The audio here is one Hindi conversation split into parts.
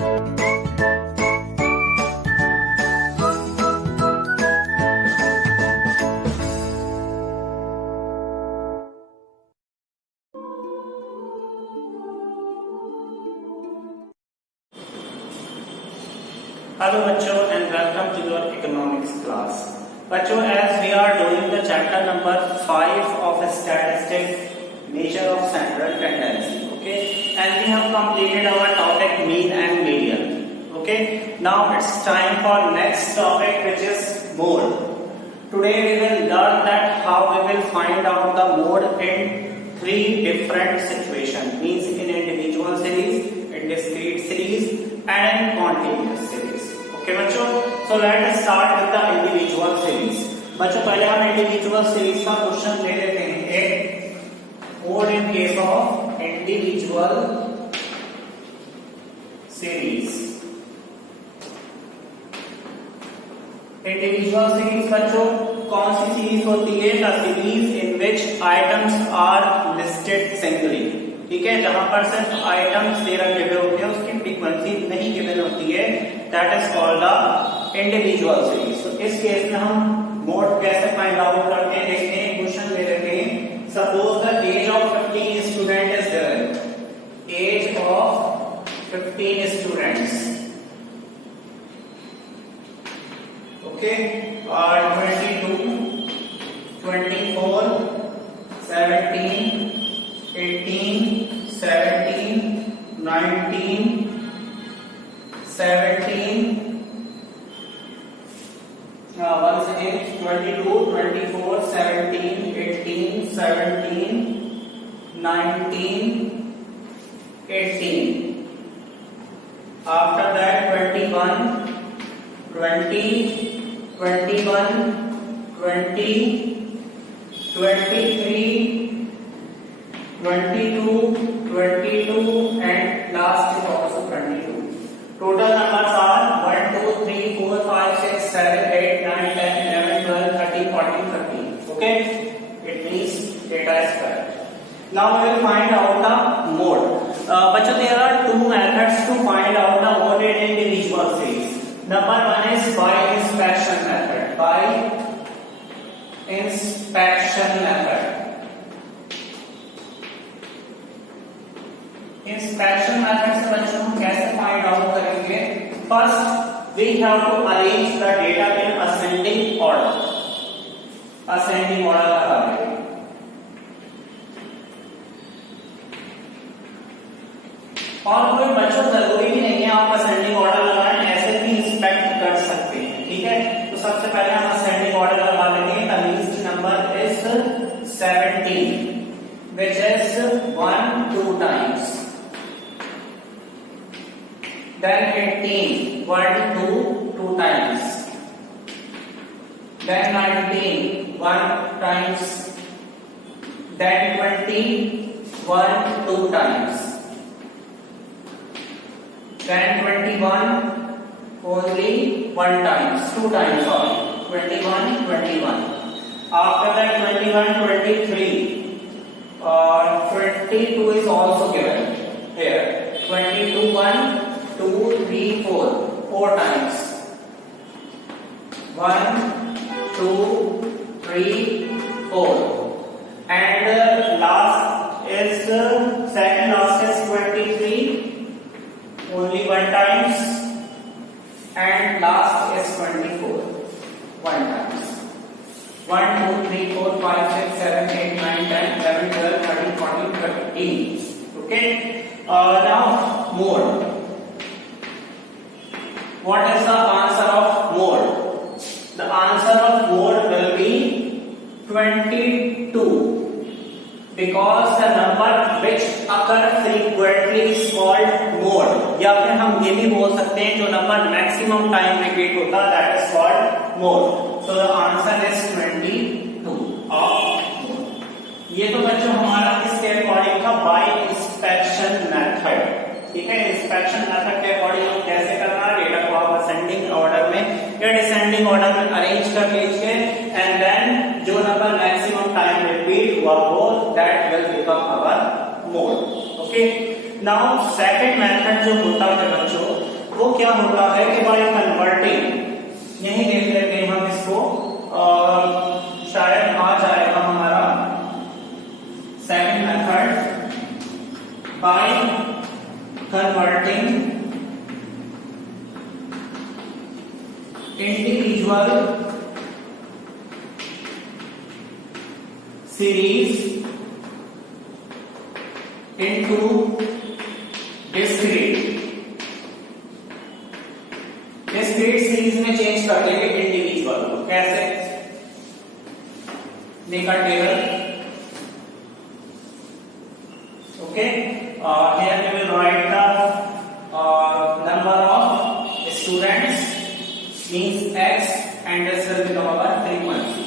Hello बच्चों and welcome to your economics class. बच्चों, as we are doing the chapter number 5 of statistics, measure of central tendency, okay, and we have completed our topic mean and median. Okay, now it's time for next topic, which is mode. Today we will learn that how we will find out the mode in 3 different situations, means in individual series, in discrete series and in continuous series. Okay बच्चों, so let us start with the individual series. बच्चों, पहले हम individual series का क्वेश्चन ले लेते हैं. एक mode in case of individual series. Individual series बच्चों कौन सी सीरीज होती है? The series in which items are listed singly. ठीक है, जहां पर सिर्फ आइटम्स तेरह गिवन होते हैं, उसकी फ्रीक्वेंसी नहीं गिवन होती है, that is called the individual series. तो इस केस में हम मोड कैसे फाइंड आउट करते हैं देखते हैं. क्वेश्चन ले लेते हैं. Suppose the age of 15 student is given. Age of 15 students, okay, 22, 24, 17, 18, 17, 19, 17, once again 22, 24, 17, 18, 17, 19, 18. After that 21, 20, 21, 20, 23, 22, 22 and last is also 22. Total numbers are 1, 2, 3, 4, 5, 6, 7, 8, 9, 10, 11, 12, 13, 14, 15. Okay? It means data is correct. Now we will find out the mode. Bachcho, there are two methods to find out the mode in individual series. Number one is by inspection method. By inspection method. Inspection method से बच्चों हम कैसे फाइंड आउट करेंगे? First we have to arrange the data in ascending order. Ascending order लगा देंगे. और कोई बच्चों जरूरी भी नहीं है आप असेंडिंग ऑर्डर लगाएं, ऐसे भी इंस्पेक्ट कर सकते हैं. ठीक है, तो सबसे पहले हम असेंडिंग ऑर्डर लगा लेते हैं. The least number is 17, which is 1 2 times. Then 18, 1 2 2 times. Then 19, 1 times. Then 20, 1 2 times. Then 21, only 1 times, 2 times, sorry. 21, 21. After that 21, 23. 22 is also given here. 22, 1, 2, 3, 4. 4 times. 1, 2, 3, 4. And last is, second last is 23. Only 1 times. And last is 24. 1 times. 1, 2, 3, 4, 5, 6, 7, 8, 9, 10, 11, 12, 13, 14, 15. Okay. Now mode. What is the answer of mode? The answer of mode will be 22. Because the number which occur frequently is called mode. या फिर हम ये भी बोल सकते हैं जो नंबर मैक्सिमम टाइम रिपीट होता है that is called mode. So the answer is 22 of mode. ये तो बच्चों हमारा इसके अकॉर्डिंग था बाय इंस्पेक्शन मेथड. ठीक है, इंस्पेक्शन मेथड के अकॉर्डिंग हम कैसे करना है, डेटा को आप असेंडिंग ऑर्डर में या डिसेंडिंग ऑर्डर में अरेंज कर लीजिए एंड देन जो नंबर मैक्सिमम टाइम रिपीट हुआ हो that will become our mode. Okay, now second method जो होता है बच्चों वो क्या होता है कि बाय कन्वर्टिंग, यही देख लेते हैं हम इसको, शायद आ जाएगा हमारा second method, by converting individual series into discrete series में चेंज कर देंगे इंडिविजुअल को। कैसे? देखा table, okay, here we will write the number of students means x and this will become our frequency।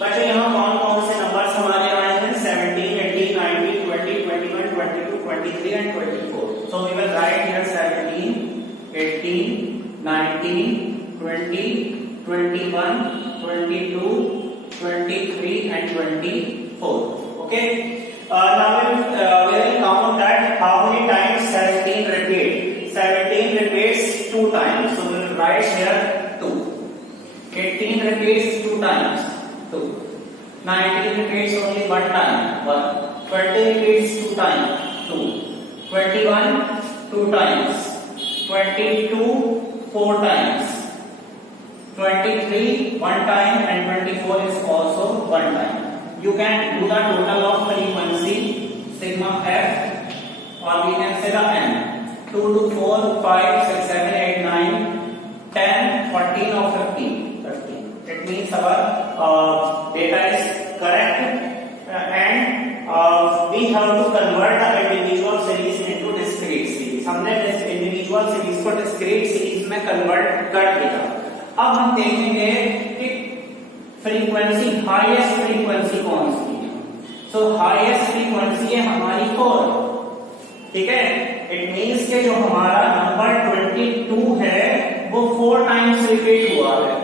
बच्चों यहाँ कौन कौन से नंबर्स हमारे आए हैं? 17, 18, 19, 20, 21, 22, 23 and 24। So we will write here 17, 18, 19, 20, 21, 22, 23 and 24। Okay. Now we will count that how many times 17 repeat. 17 repeats 2 times. So we will write here 2. 18 repeats 2 times. 2. 19 repeats only 1 time. 1. 20 repeats 2 times. 2. 21 2 times. 22 4 times. 23 1 time and 24 is also 1 time. You can do the total of frequency sigma f, or we can say the n. 2 to 4 5 6 7 8 9 10 14 or 15. It means our data is correct, and we have to convert the individual series into discrete series। हमने इंडिविजुअल सीरीज को डिस्क्रीट सीरीज में कन्वर्ट कर दिया। अब हम देखेंगे कि फ्रीक्वेंसी, हाईएस्ट फ्रीक्वेंसी कौन सी है। सो हाईएस्ट फ्रीक्वेंसी है हमारी 4, ठीक है। इट मींस के जो हमारा नंबर 22 है वो 4 टाइम्स रिपीट हुआ है।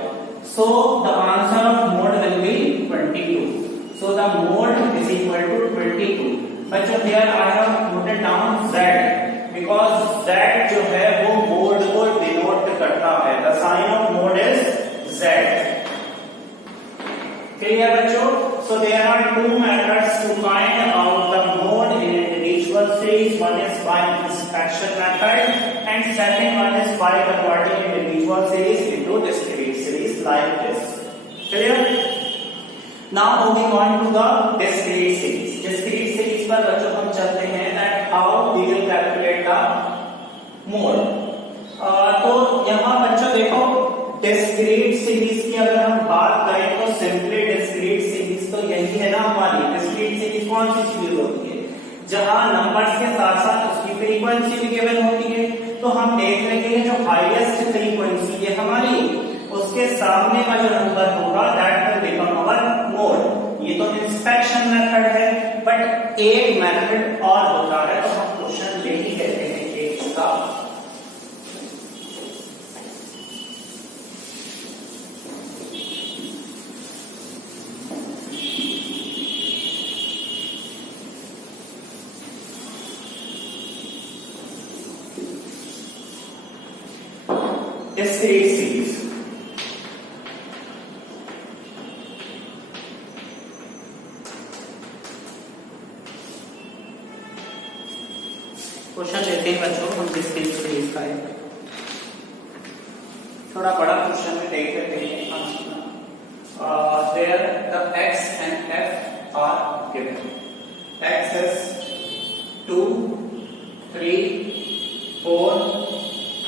So the answer of mode will be 22. So the mode is equal to 22. बच्चों here I have noted down Z because Z जो है वो mode को denote करता है। The sign of mode is Z. Clear बच्चों? So there are 2 methods to find out the mode in individual series. One is by inspection method and second one is by converting individual series into discrete series like this. Clear? Now moving on to the discrete series. Discrete series पर बच्चों हम चलते हैं that how we will calculate the mode. तो यहाँ बच्चों देखो डिस्क्रीट सीरीज की अगर हम बात करें तो सिंपली डिस्क्रीट सीरीज तो यही है ना हमारी। डिस्क्रीट सीरीज कौन सी सीरीज होती है? जहां नंबर्स के साथ साथ उसकी फ्रीक्वेंसी भी गिवन होती है। तो हम देख लेंगे जो हाईएस्ट फ्रीक्वेंसी है हमारी, उसके सामने का जो नंबर होगा that will become our mode. ये तो इंस्पेक्शन मेथड है, बट एक मेथड और होता है, तो हम क्वेश्चन ले ही लेते हैं एक इसका। discrete series। क्वेश्चन लेते हैं बच्चों हम डिस्क्रीट सीरीज का। थोड़ा बड़ा क्वेश्चन में देख लेते हैं। There the x and f are given. X is 2, 3, 4,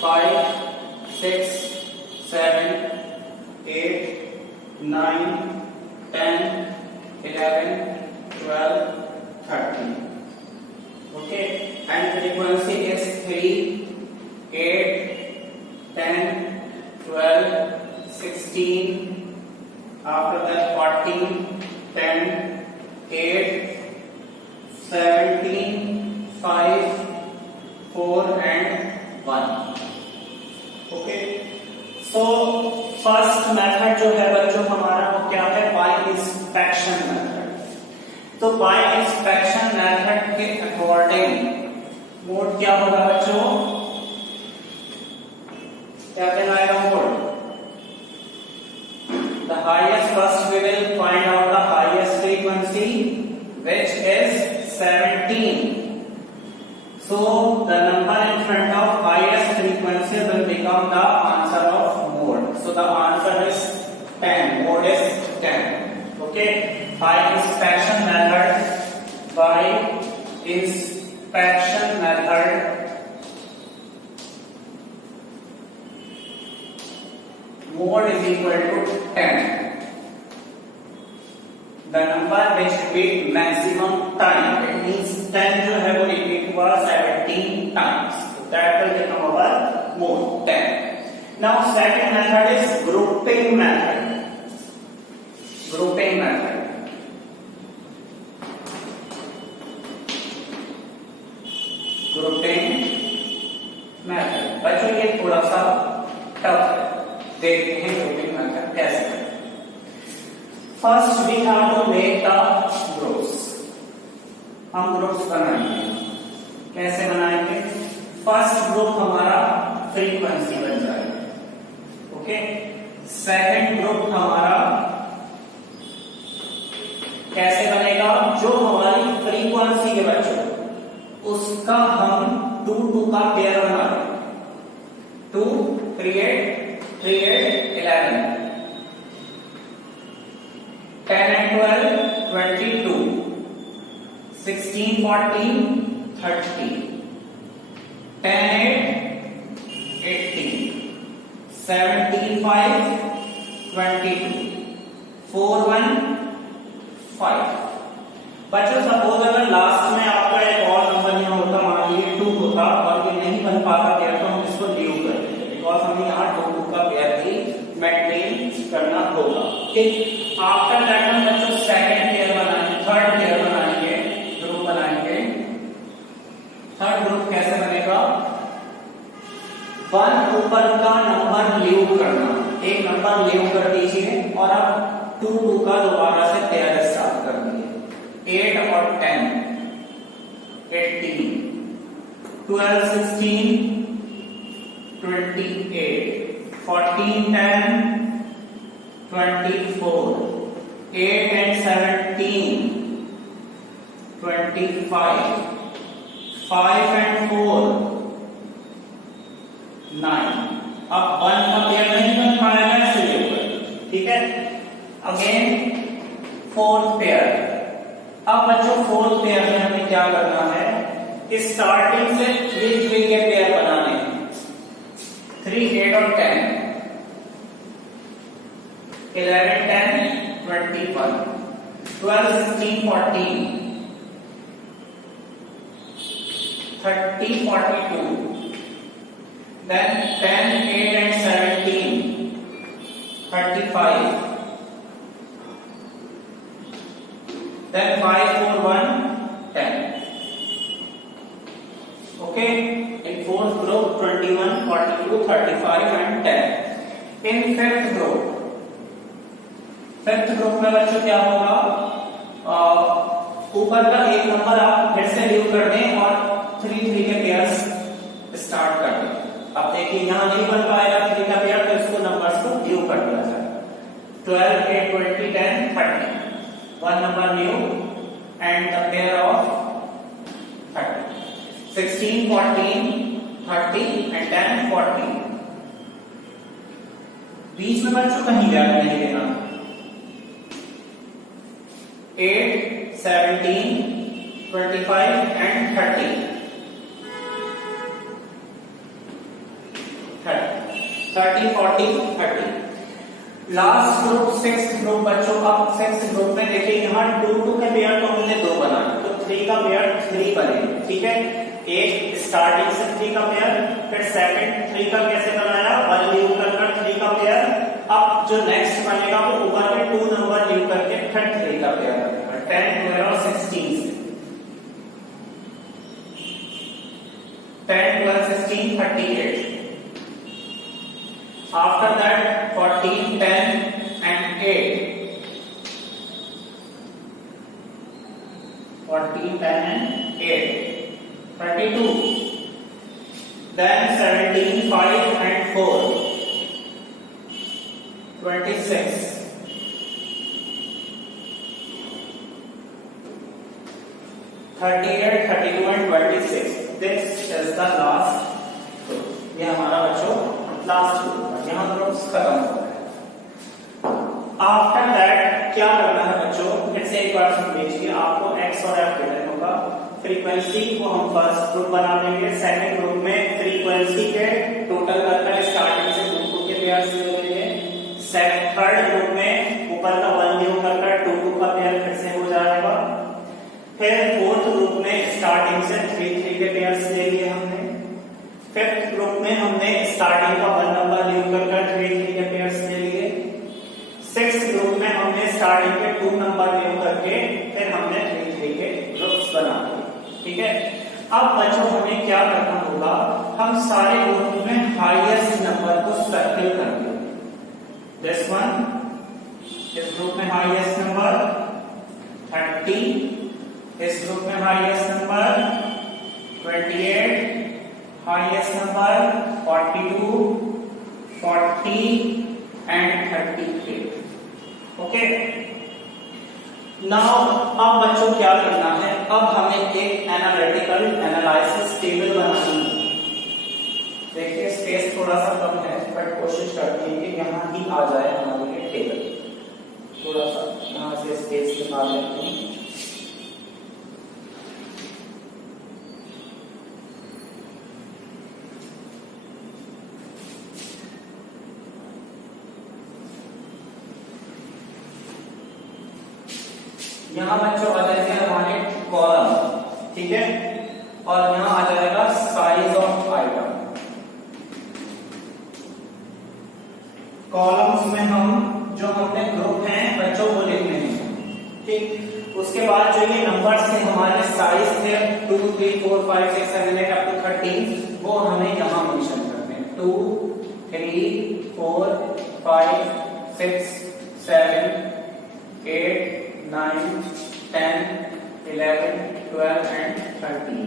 5, 6, 7, 8, 9, 10, 11, 12, 13. Okay, and frequency is 3, 8, 10, 12, 16. After that 14, 10, 8, 17, 5, 4 and 1. Okay. So first method जो है बच्चों हमारा वो क्या है? By inspection method. तो by inspection method के अकॉर्डिंग मोड क्या होगा बच्चों? क्या कहलाएगा mode? The highest, first we will find out the highest frequency, which is 17. So the number in front of highest frequency will become the answer of mode. So the answer is 10. Mode is 10. Okay. By inspection method, mode is equal to 10. The number which repeat maximum time. It means 10 जो है वो repeat हुआ 17 times. So that will become our mode 10. Now second method is grouping method. Grouping method. Grouping method बच्चों ये थोड़ा सा टफ है, देखते हैं ग्रुपिंग मेथड कैसे करें। First we have to make the groups. हम ग्रुप्स बनाएंगे, कैसे बनाएंगे? फर्स्ट ग्रुप हमारा फ्रीक्वेंसी बन जाएगा, ओके। सेकंड ग्रुप हमारा कैसे बनेगा? जो हमारी फ्रीक्वेंसी के बच्चों उसका हम 2 2 का पेयर बना रहे हैं। 2 3 8 11 10 and 12 22 16 14 30 10 8 18 17 5 22 4 1 5। बच्चों सपोज अगर लास्ट में आपका एक और नंबर यहाँ होता, मान लीजिए 2 होता और ये नहीं बन पाता पेयर, तो हम इसको लीव कर देंगे, बिकॉज हमें यहाँ 2 2 का पेयर ही मेंटेन करना होगा, ठीक। आफ्टर दैट हम बच्चों सेकंड पेयर बनाएंगे, थर्ड पेयर बनाएंगे, ग्रुप बनाएंगे। थर्ड ग्रुप कैसे बनेगा? 1 ऊपर का नंबर लीव करना, एक नंबर लीव कर दीजिए और अब 2 2 का दोबारा से पेयर स्टार्ट कर दीजिए। 8 और 10 18 12 16 28 14 10 24 8 and 17 25 5 and 4 9। अब 1 का पेयर नहीं बन पाएगा इसलिए, ठीक है। Again fourth pair. अब बच्चों फोर्थ पेयर में हमें क्या करना है? स्टार्टिंग से 3 3 के पेयर बनाने हैं। 3 8 और 10 11 10 21 12 16 14 30 42 then 10 8 and 17 35 then 5 4 1 10। okay, in fourth group 21 42 35 and 10। in fifth group में बच्चों क्या होगा? ऊपर का एक नंबर आप फिर से लीव कर दें और 3 3 के पेयर्स स्टार्ट कर दें। अब देखिए यहां नहीं बन पाएगा 3 का पेयर, तो इसको नंबर्स को लीव कर दिया जाए। 12 8 20 10 30 one number new and the pair of 30 16 14 30 and 10 40। बीच में बच्चों कहीं गैप नहीं देना। 8 17 25 and 30 30 40 30। Last group sixth group बच्चों। अब सिक्स्थ ग्रुप में देखिए यहाँ 2 2 के पेयर तो हमने 2 बनाए, तो 3 का पेयर 3 बने, ठीक है। एक स्टार्टिंग से 3 का पेयर, फिर सेकंड 3 का कैसे बनाया? 1 लीव कर 3 का पेयर। अब जो नेक्स्ट बनेगा वो ऊपर में 2 नंबर लीव करके फिर 3 का पेयर बनेगा। 10 12 और 16 से 10 12 16 38। After that 14 10 and 8 14 10 and 8 32 then 17 5 and 4 26, 38, 32 and 26. This is the last group. ये हमारा बच्चों लास्ट ग्रुप, यहाँ ग्रुप्स खत्म हो गए। आफ्टर दैट क्या करना है बच्चों, फिर से एक बार सुन लीजिए, आपको x और f गिवन होगा। फ्रीक्वेंसी को हम फर्स्ट ग्रुप बना देंगे, सेकंड ग्रुप में फ्रीक्वेंसी के टोटल करकर स्टार्टिंग से 2 के पेयर ले लेंगे। थर्ड ग्रुप में ऊपर का 1 न्यू करकर 2 का पेयर फिर से हो जाएगा। फिर फोर्थ ग्रुप में स्टार्टिंग से 3 के पेयर्स ले लिए हमने। फिफ्थ ग्रुप में हमने स्टार्टिंग का 1 नंबर न्यू करकर 3 के पेयर्स ले लिए। सिक्स्थ ग्रुप में हमने स्टार्टिंग के 2 नंबर न्यू करके फिर हमने 3 के ग्रुप्स बना दिए। ठीक है, अब बच्चों हमें क्या करना होगा, हम सारे ग्रुप में हाईएस्ट नंबर को सर्किल कर देंगे। दिस वन, इस ग्रुप में हाईएस्ट नंबर 30, इस ग्रुप में highest number 28, highest number 42, 40 and 38। Okay, now अब बच्चों क्या करना है, अब हमें एक एनालिटिकल एनालिसिस टेबल बनानी है। देखिए स्पेस थोड़ा सा कम है, बट कोशिश करते हैं कि यहाँ ही आ जाए हमारे लिए टेबल। थोड़ा सा यहाँ से स्पेस निकाल लेते हैं। यहाँ बच्चों आ जाएंगे हमारे कॉलम, ठीक है, और यहाँ आ जाएगा साइज ऑफ आइटम। कॉलम्स में हम जो हमने ग्रुप हैं बच्चों वो लिखने हैं, ठीक। उसके बाद जो ये नंबर से हमारे साइज थे 2, 3, 4, 5, 6, 7, 8 अप टू 13, वो हमें यहाँ मेंशन करने हैं। 2, 3, 4, 5, 6, 7, 8, 9, 10, 11, 12 and 13।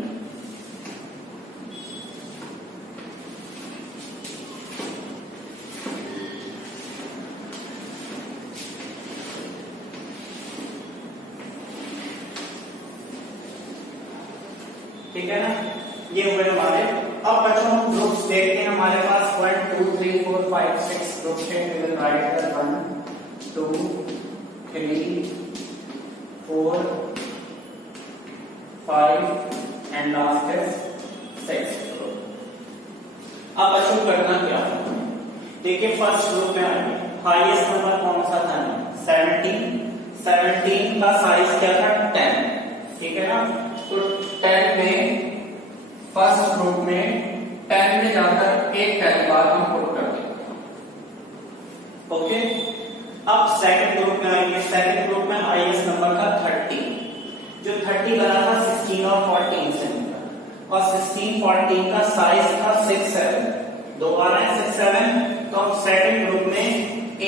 ठीक है ना, ये हुए हमारे। अब बच्चों हम ग्रुप्स देखते हैं, हमारे पास 1, 2, 3, 4, 5, 6 ग्रुप्स हैं। We will write the 1, 2, 3, 4, 5 and last is 6 group. अब बच्चों करना क्या है, देखिए फर्स्ट ग्रुप में आएंगे, हाईएस्ट नंबर कौन सा था, 17। 17 का साइज क्या था, 10, ठीक है ना। तो 10 में फर्स्ट ग्रुप में 10 में जाकर एक 10 बार हम पुट कर देंगे। ओके, अब सेकंड ग्रुप में आएंगे। सेकंड ग्रुप में हाईएस्ट नंबर था 30, जो 30 बना था 16 और 14 से मिलकर, और 16, 14 का साइज था 6, 7, 2 आ रहे हैं 6, 7। तो हम सेकंड ग्रुप में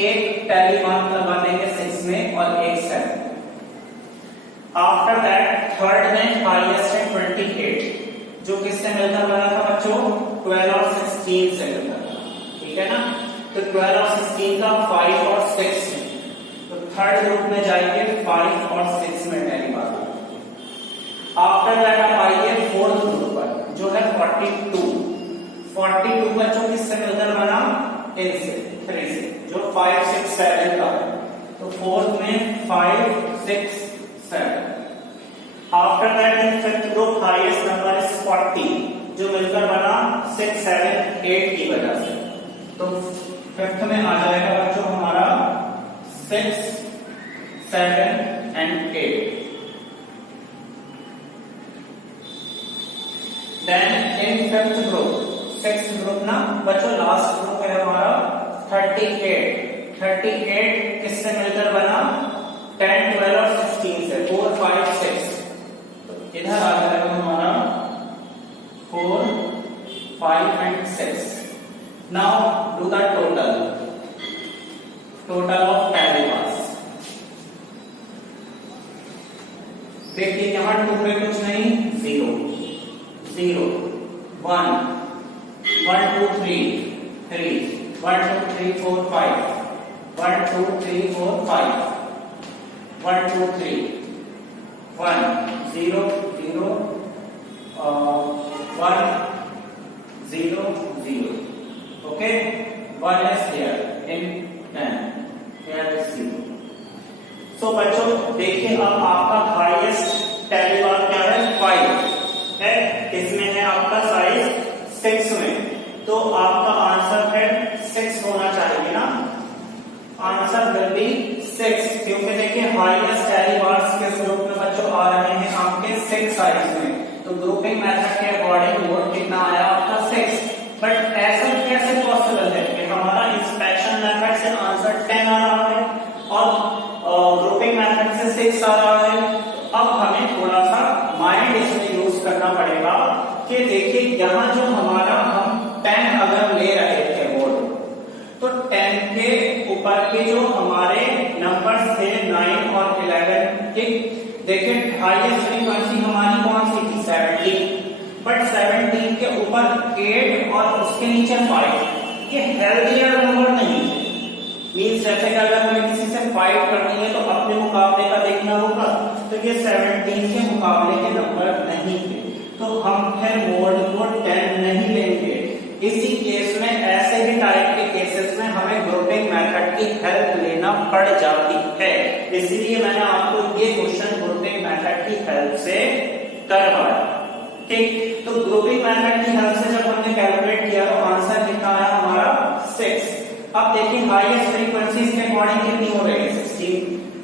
एक टैली मार्क लगा देंगे 6 में और एक 7। आफ्टर दैट थर्ड में हाईएस्ट है 28, जो किससे मिलकर बना था बच्चों, 12 और 16 से मिलकर बना, ठीक है ना। तो 12 और 16 का 5 और 6 में, तो थर्ड ग्रुप में जाएंगे 5 और 6 में टैली मार्क। आफ्टर दैट आप आइए फोर्थ ग्रुप पर, जो है 42। 42 बच्चों किससे मिलकर बना, इनसे 3 से, जो 5, 6, 7 का है। तो फोर्थ में 5, 6, 7। After that in fifth group highest number is 40, जो मिलकर बना 6, 7, 8 की वजह से। तो फिफ्थ में आ जाएगा बच्चों हमारा 6, 7 and 8। Then in fifth group, sixth group ना बच्चों, लास्ट ग्रुप है हमारा 38। 38 किससे मिलकर बना, 10, 12 और 16 से, 4, 5, 6। इधर आ जाएगा हमारा 4, 5 and 6। Now do the total of tally marks. देखिए यहां 2 में कुछ नहीं, 0, 0, 1, 1, 2, 3, 3, 1, 2, 3, 4, 5, 1, 2 3 4 5 1 2 3 1 0 0 1 0 0. Okay, 1 is here in 10, here is 0. So बच्चों देखिए अब आपका हाईएस्ट टैली बार क्या है 5 है, इसमें है आपका साइज 6 में, तो आपका आंसर है 6 होना चाहिए ना, आंसर विल बी 6, क्योंकि देखिए हाईएस्ट टैली बार्स किस ग्रुप में बच्चों आ रहे हैं आपके 6 साइज में, तो ग्रुपिंग मेथड के अकॉर्डिंग वोट कितना आया आपका 6। बट ऐसा कैसे पॉसिबल है कि हमारा इंस्पेक्शन मेथड से आंसर 10 आ रहा है और ग्रुपिंग मेथड से 6 आ रहा है। अब हमें थोड़ा सा माइंड इसमें यूज करना पड़ेगा कि देखिए यहाँ जो हमारा हम 10 अगर ले रहे थे वोट, तो 10 के ऊपर के जो हमारे नंबर्स थे 9 और 11 के, देखिए हाईएस्ट फ्रीक्वेंसी हमारी कौन सी थी 17, बट 17 के ऊपर 8 और उसके नीचे 5, ये हेल्दियर नंबर नहीं है। मीन्स जैसे कि अगर हमें किसी से फाइट करनी है तो अपने मुकाबले का देखना होगा, तो ये 17 के मुकाबले के नंबर नहीं थे, तो हम फिर मोड को 10 नहीं लेंगे। इसी केस में ऐसे ही टाइप के केसेस में हमें ग्रुपिंग मेथड की हेल्प लेना पड़ जाती है, इसलिए मैंने आपको ये क्वेश्चन ग्रुपिंग मेथड की हेल्प से करवाया। ठीक, तो ग्रुपिंग मेथड की हेल्प से जब हमने कैलकुलेट किया तो आंसर कितना आया हमारा 6। अब देखिए हाईएस्ट फ्रीक्वेंसीज के अकॉर्डिंग कितनी हो रही है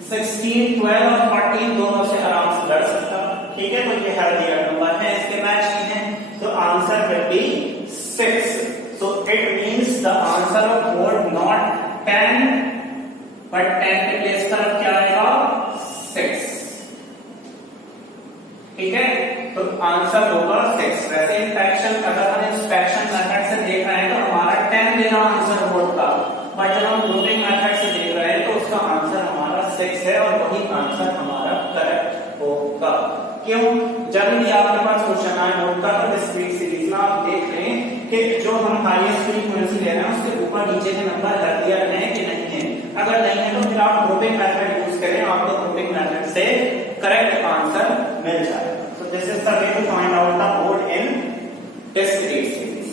16, 12 और 14 दोनों से आराम से लड़ सकता। ठीक है, तो ये हेल्दियर नंबर है, इसके मैच की है, तो answer will be 6। So it means the answer of vote not 10 but 10 के प्लेस पर क्या आएगा 6। ठीक है, तो आंसर होगा 6। वैसे इंस्पेक्शन अगर हम इंस्पेक्शन मेथड से देख रहे हैं तो हमारा 10 देना आंसर वोट का, बट जब हम ग्रुपिंग मेथड से देख रहे हैं तो उसका आंसर हमारा 6 है और वही आंसर हमारा करेक्ट होगा। क्यों? जब भी आपके पास क्वेश्चन आए वोट का तो डिस्क्रीट सीरीज में आप देख रहे हैं कि जो हम हाईएस्ट फ्रीक्वेंसी ले रहे हैं उसके ऊपर नीचे के नंबर हेल्दियर है कि नहीं है। अगर नहीं है तो फिर आप ग्रुपिंग मेथड यूज करें, आपको ग्रुपिंग मेथड से करेक्ट आंसर मिल जाएगा। So this is the way to find out the mode in discrete series.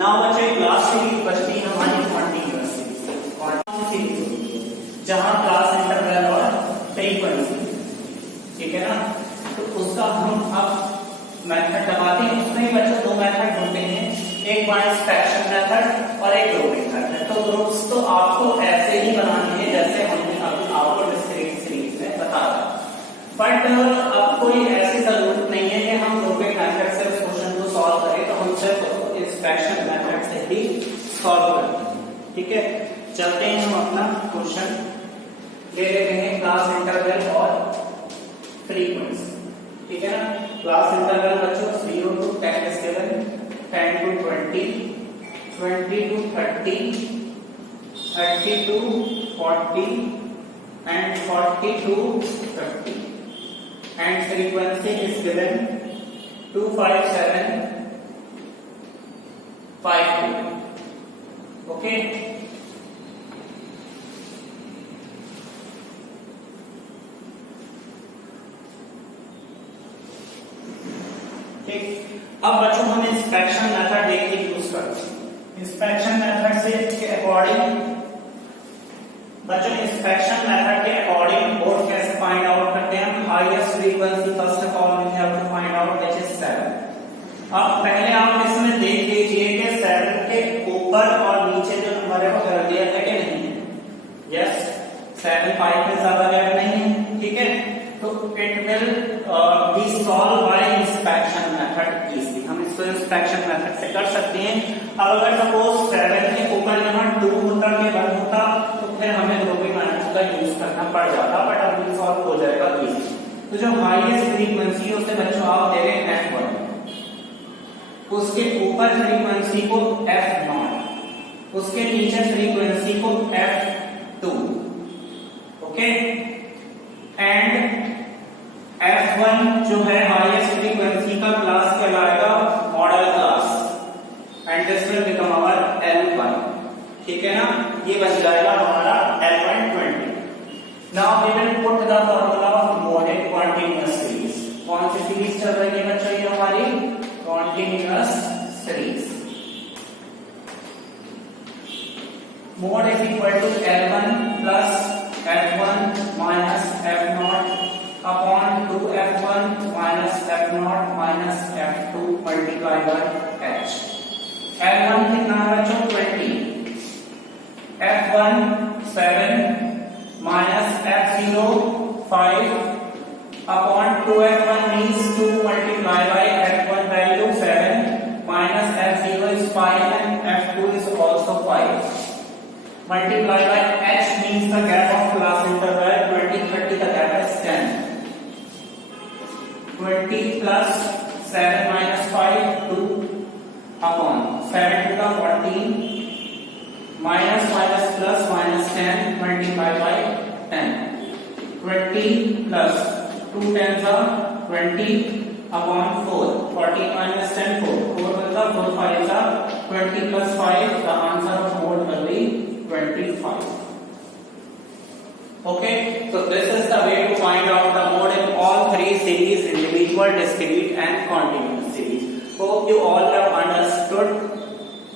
Now बच्चे क्लास सीरीज बचती है हमारी कॉन्टिन्यूअस सीरीज, जहां क्लास इंटरवल और फ्रीक्वेंसी, ठीक है ना, तो उसका हम अब मेथड लगाते हैं। उसमें ही बच्चों दो मेथड होते हैं, एक बार इंस्पेक्शन मेथड और एक ग्रुपिंग मेथड। तो ग्रुप्स तो आपको ऐसे ही बनाने हैं जैसे हमने अभी आपको डिस्क्रीट सीरीज में बताया, बट अब कोई ऐसी जरूरत नहीं है कि हम ग्रुपिंग मेथड से उस क्वेश्चन को सॉल्व करें, तो हम सिर्फ इंस्पेक्शन मेथड से ही सॉल्व करें। ठीक है, चलते हैं हम अपना क्वेश्चन ले लेते हैं क्लास इंटरवल और फ्रीक्वेंसी। ठीक है ना, क्लास इंटरवल बच्चों 0 to 10 is given, 10 to 20, 20 to 30, 30 to 40 and 40 to 50, and frequency is given 257 52. Okay, ठीक। अब बच्चों हम इंस्पेक्शन मेथड देखिए यूज करते हैं। इंस्पेक्शन मेथड से के अकॉर्डिंग बच्चों इंस्पेक्शन मेथड के अकॉर्डिंग वोट कैसे फाइंड आउट करते हैं हम? Highest frequency first of all we have to find out which is 7। अब पहले आप इसमें देख लीजिए कि 7 के ऊपर और नीचे जो नंबर है वो हेल्दियर है कि नहीं है। यस, 7 5 में ज्यादा रेयर नहीं है। ठीक है, तो it will be solve by inspection method easily. हम इसको इंस्पेक्शन मेथड से कर सकते हैं। अब अगर सपोज 7 के ऊपर यहाँ 2 होता के 1 होता तो फिर हमें ग्रुपिंग मेथड का यूज करना पड़ जाता, बट अब ये सॉल्व हो जाएगा इजीली। तो जो हाईएस्ट फ्रीक्वेंसी है उसे बच्चों आप दे रहे हैं F1, उसके ऊपर फ्रीक्वेंसी को F0, उसके नीचे फ्रीक्वेंसी को F2, ओके, एंड F1 जो है हाईएस्ट फ्रीक्वेंसी का क्लास कहलाएगा modal class, and this will become our L1। ठीक है ना, ये बन जाएगा हमारा multiply by h. F1 कितना है बच्चों 20, F1 7 minus F0 5 upon 2F1 means 2 multiply by F1 value 7 minus F0 is 5 and F2 is also 5. Multiply by h means the gap of class interval 20 30 the gap is 10. 20 plus 7 minus 5 2 upon 7 to the 14 minus plus minus 10 multiplied by 10. 20 plus 2 tens are 20 upon 4. 14 minus 10 4. 4 is 4 5 is 20 plus 5. The answer of mode will be 25. Okay, so this is the way to find out the mode in all three series: individual, discrete and continuous series. Hope you all have understood.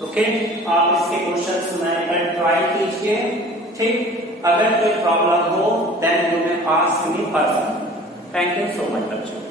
Okay, आप इसके क्वेश्चंस में ट्राई कीजिए. ठीक, अगर कोई प्रॉब्लम हो then you may ask me personally. Thank you so much बच्चों.